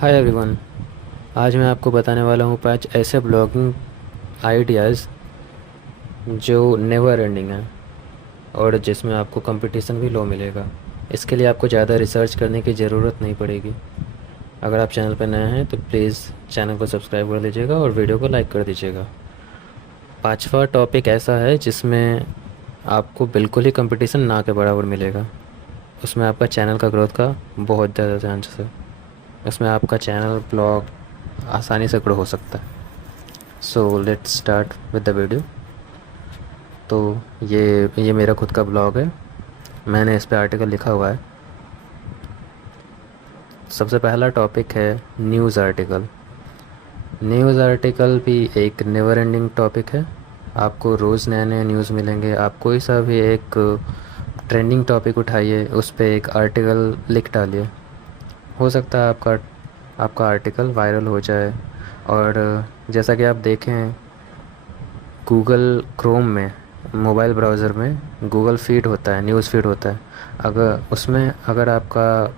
Hi everyone. आज मैं आपको बताने वाला हूँ 5 ऐसे ब्लॉगिंग आइडियाज़ जो नेवर एंडिंग हैं और जिसमें आपको कंपटीशन भी लो मिलेगा। इसके लिए आपको ज़्यादा रिसर्च करने की ज़रूरत नहीं पड़ेगी। अगर आप चैनल पर नए हैं तो प्लीज़ चैनल को सब्सक्राइब कर दीजिएगा और वीडियो को लाइक कर दीजिएगा। पांचवा टॉपिक ऐसा है जिसमें आपको बिल्कुल ही कंपटीशन ना के बराबर मिलेगा। उसमें आपका चैनल का ग्रोथ का बहुत ज़्यादा चांसेस है। उसमें आपका चैनल ब्लॉग आसानी से ग्रो हो सकता है। So let's start with the video. तो ये मेरा खुद का ब्लॉग है। मैंने इस पे आर्टिकल लिखा हुआ है। सबसे पहला टॉपिक है न्यूज़ आर्टिकल। न्यूज़ आर्टिकल भी एक नेवर एंडिंग टॉपिक है। आपको रोज़ नए नए न्यूज़ मिलेंगे। आप कोई सा भी एक ट्रेंडिंग टॉपिक उठाइए, उस पर एक आर्टिकल लिख डालिए। हो सकता है आपका आर्टिकल वायरल हो जाए। और जैसा कि आप देखें, गूगल क्रोम में, मोबाइल ब्राउज़र में गूगल फीड होता है, न्यूज़ फीड होता है। अगर आपका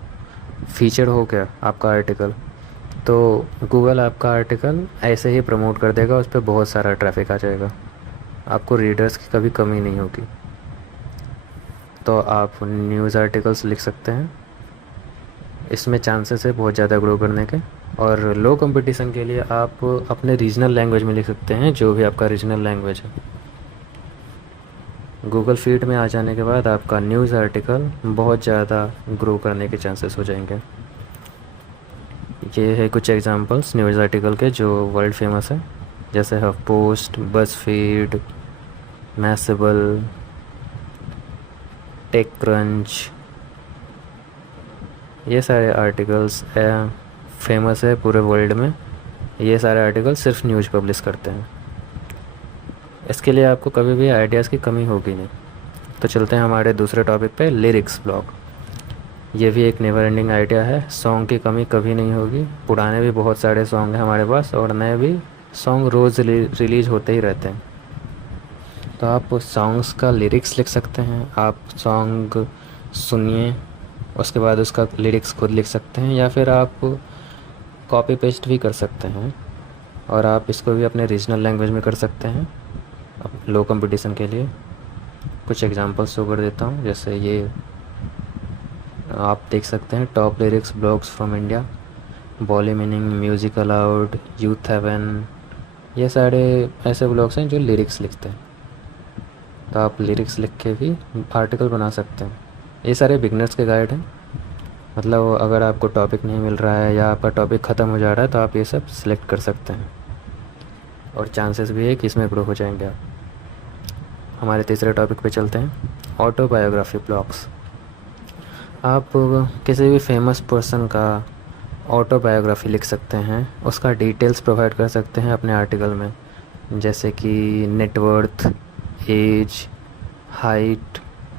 फीचर हो गया आपका आर्टिकल, तो गूगल आपका आर्टिकल ऐसे ही प्रमोट कर देगा। उस पर बहुत सारा ट्रैफिक आ जाएगा। आपको रीडर्स की कभी कमी नहीं होगी। तो आप न्यूज़ आर्टिकल्स लिख सकते हैं। इसमें चांसेस है बहुत ज़्यादा ग्रो करने के। और लो कंपटीशन के लिए आप अपने रीजनल लैंग्वेज में लिख सकते हैं, जो भी आपका रीजनल लैंग्वेज है। गूगल फीड में आ जाने के बाद आपका न्यूज़ आर्टिकल बहुत ज़्यादा ग्रो करने के चांसेस हो जाएंगे। ये है कुछ एग्जांपल्स न्यूज़ आर्टिकल के जो वर्ल्ड फेमस है, जैसे हफ पोस्ट, बज़फीड, मैसेबल, टेक क्रंच। ये सारे आर्टिकल्स फेमस है पूरे वर्ल्ड में। ये सारे आर्टिकल सिर्फ न्यूज़ पब्लिश करते हैं। इसके लिए आपको कभी भी आइडियाज़ की कमी होगी नहीं। तो चलते हैं हमारे दूसरे टॉपिक पे, लिरिक्स ब्लॉग। ये भी एक नेवर एंडिंग आइडिया है। सॉन्ग की कमी कभी नहीं होगी। पुराने भी बहुत सारे सॉन्ग हैं हमारे पास और नए भी सॉन्ग रोज़ रिलीज़ होते ही रहते हैं। तो आप सॉन्ग्स का लिरिक्स लिख सकते हैं। आप सॉन्ग सुनिए, उसके बाद उसका लिरिक्स खुद लिख सकते हैं, या फिर आप कॉपी पेस्ट भी कर सकते हैं। और आप इसको भी अपने रीजनल लैंग्वेज में कर सकते हैं लो कंपटीशन के लिए। कुछ एग्जांपल्स शो कर देता हूँ। जैसे ये आप देख सकते हैं, top lyrics blogs from India, Bolly meaning, music aloud, youth heaven. ये सारे ऐसे ब्लॉग्स हैं जो लिरिक्स लिखते हैं। तो आप लिरिक्स लिख के भी आर्टिकल बना सकते हैं। ये सारे बिगनर्स के गाइड हैं। मतलब अगर आपको टॉपिक नहीं मिल रहा है या आपका टॉपिक ख़त्म हो जा रहा है तो आप ये सब सिलेक्ट कर सकते हैं और चांसेस भी है कि इसमें ग्रो हो जाएंगे आप। हमारे तीसरे टॉपिक पे चलते हैं, ऑटोबायोग्राफी ब्लॉग्स। आप किसी भी फेमस पर्सन का ऑटोबायोग्राफी लिख सकते हैं, उसका डिटेल्स प्रोवाइड कर सकते हैं अपने आर्टिकल में, जैसे कि net worth, age, height,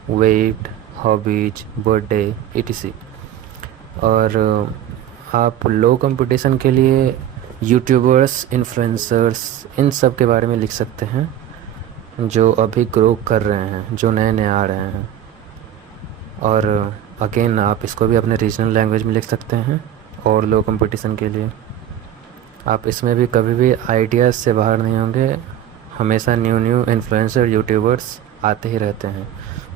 weight, hobbies, birthday, etc। और आप लो कंपटीशन के लिए यूट्यूबर्स, इन्फ्लुएंसर्स, इन सब के बारे में लिख सकते हैं जो अभी ग्रो कर रहे हैं, जो नए नए आ रहे हैं। और अगेन आप इसको भी अपने रीजनल लैंग्वेज में लिख सकते हैं। और लो कंपटीशन के लिए आप इसमें भी कभी भी आइडियाज़ से बाहर नहीं होंगे। हमेशा न्यू न्यू इन्फ्लुएंसर, यूट्यूबर्स आते ही रहते हैं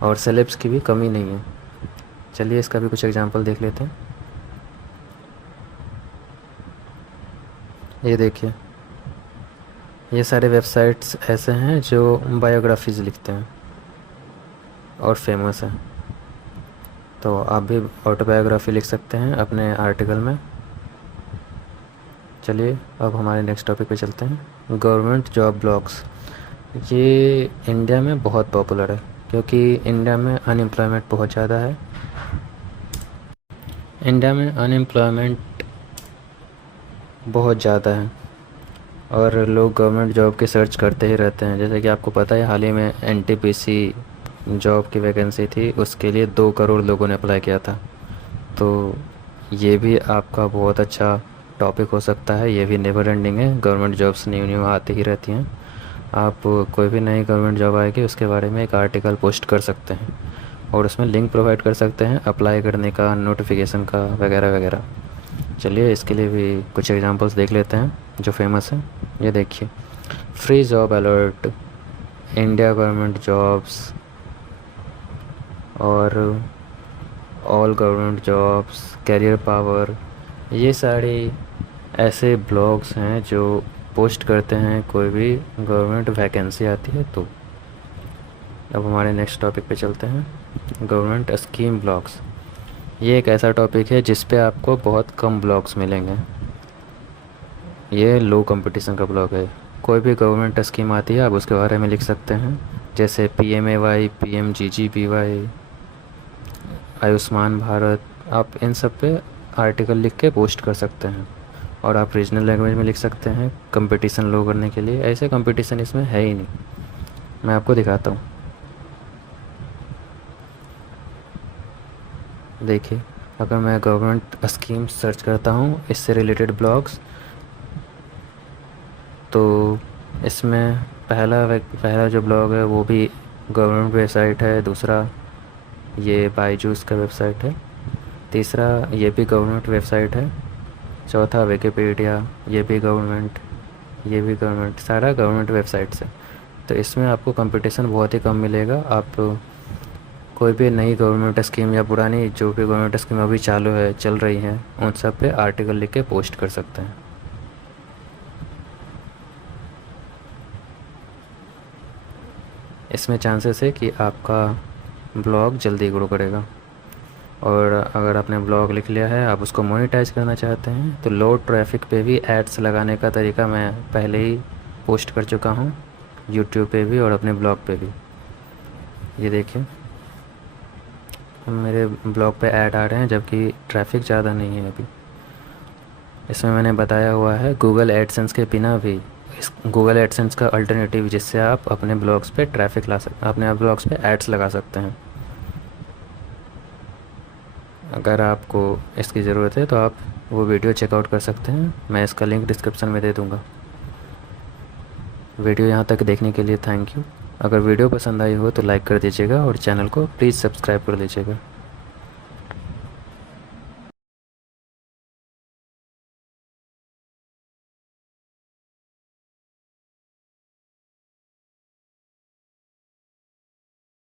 और सेलेब्स की भी कमी नहीं है। चलिए इसका भी कुछ एग्जांपल देख लेते हैं। ये देखिए, ये सारे वेबसाइट्स ऐसे हैं जो बायोग्राफीज़ लिखते हैं और फेमस हैं। तो आप भी ऑटोबायोग्राफी लिख सकते हैं अपने आर्टिकल में। चलिए अब हमारे नेक्स्ट टॉपिक पे चलते हैं, गवर्नमेंट जॉब ब्लॉग्स। ये इंडिया में बहुत पॉपुलर है क्योंकि इंडिया में अनएम्प्लॉयमेंट बहुत ज़्यादा है। इंडिया में अनएम्प्लॉयमेंट बहुत ज़्यादा है और लोग गवर्नमेंट जॉब की सर्च करते ही रहते हैं। जैसे कि आपको पता है, हाल ही में एनटीपीसी जॉब की वैकेंसी थी, उसके लिए 2 करोड़ लोगों ने अप्लाई किया था। तो ये भी आपका बहुत अच्छा टॉपिक हो सकता है। ये भी नेवर एंडिंग है। गवर्नमेंट जॉब्स न्यू न्यू आती ही रहती हैं। आप कोई भी नई गवर्नमेंट जॉब आएगी उसके बारे में एक आर्टिकल पोस्ट कर सकते हैं और उसमें लिंक प्रोवाइड कर सकते हैं अप्लाई करने का, नोटिफिकेशन का, वगैरह वगैरह। चलिए इसके लिए भी कुछ एग्जांपल्स देख लेते हैं जो फेमस हैं। ये देखिए, free job alert, India government jobs और all government jobs, career power, ये सारे ऐसे ब्लॉग्स हैं जो पोस्ट करते हैं कोई भी गवर्नमेंट वैकेंसी आती है तो। अब हमारे नेक्स्ट टॉपिक पे चलते हैं, गवर्नमेंट स्कीम ब्लॉग्स। ये एक ऐसा टॉपिक है जिस पे आपको बहुत कम ब्लॉग्स मिलेंगे। ये लो कंपटीशन का ब्लॉग है। कोई भी गवर्नमेंट स्कीम आती है आप उसके बारे में लिख सकते हैं, जैसे PMAY, PMGGBY, आयुष्मान भारत। आप इन सब पे आर्टिकल लिख के पोस्ट कर सकते हैं। और आप रीजनल लैंग्वेज में लिख सकते हैं कंपटीशन लो करने के लिए। ऐसे कंपटीशन इसमें है ही नहीं, मैं आपको दिखाता हूँ। देखिए, अगर मैं गवर्नमेंट स्कीम सर्च करता हूँ इससे रिलेटेड ब्लॉग्स, तो इसमें पहला जो ब्लॉग है वो भी गवर्नमेंट वेबसाइट है, दूसरा ये बायजूस का वेबसाइट है, तीसरा ये भी गवर्नमेंट वेबसाइट है, चौथा विकिपीडिया, ये भी गवर्नमेंट, ये भी गवर्नमेंट, सारा गवर्नमेंट वेबसाइट्स है। तो इसमें आपको कंपटीशन बहुत ही कम मिलेगा। आप कोई भी नई गवर्नमेंट स्कीम या पुरानी जो भी गवर्नमेंट स्कीम अभी चालू है, चल रही हैं, उन सब पे आर्टिकल लिख के पोस्ट कर सकते हैं। इसमें चांसेस है कि आपका ब्लॉग जल्दी ग्रो करेगा। और अगर आपने ब्लॉग लिख लिया है, आप उसको मोनेटाइज करना चाहते हैं, तो लो ट्रैफिक पे भी एड्स लगाने का तरीका मैं पहले ही पोस्ट कर चुका हूँ, यूट्यूब पे भी और अपने ब्लॉग पे भी। ये देखिए, मेरे ब्लॉग पे ऐड आ रहे हैं जबकि ट्रैफिक ज़्यादा नहीं है अभी। इसमें मैंने बताया हुआ है गूगल एडसेंस के बिना भी, इस गूगल एडसेंस का अल्टरनेटिव जिससे आप अपने ब्लॉग्स पे ट्रैफिक ला सकते, अपने ब्लॉग्स पे एड्स लगा सकते हैं। अगर आपको इसकी ज़रूरत है तो आप वो वीडियो चेकआउट कर सकते हैं, मैं इसका लिंक डिस्क्रिप्शन में दे दूँगा। वीडियो यहाँ तक देखने के लिए थैंक यू। अगर वीडियो पसंद आई हो तो लाइक कर दीजिएगा और चैनल को प्लीज़ सब्सक्राइब कर लीजिएगा।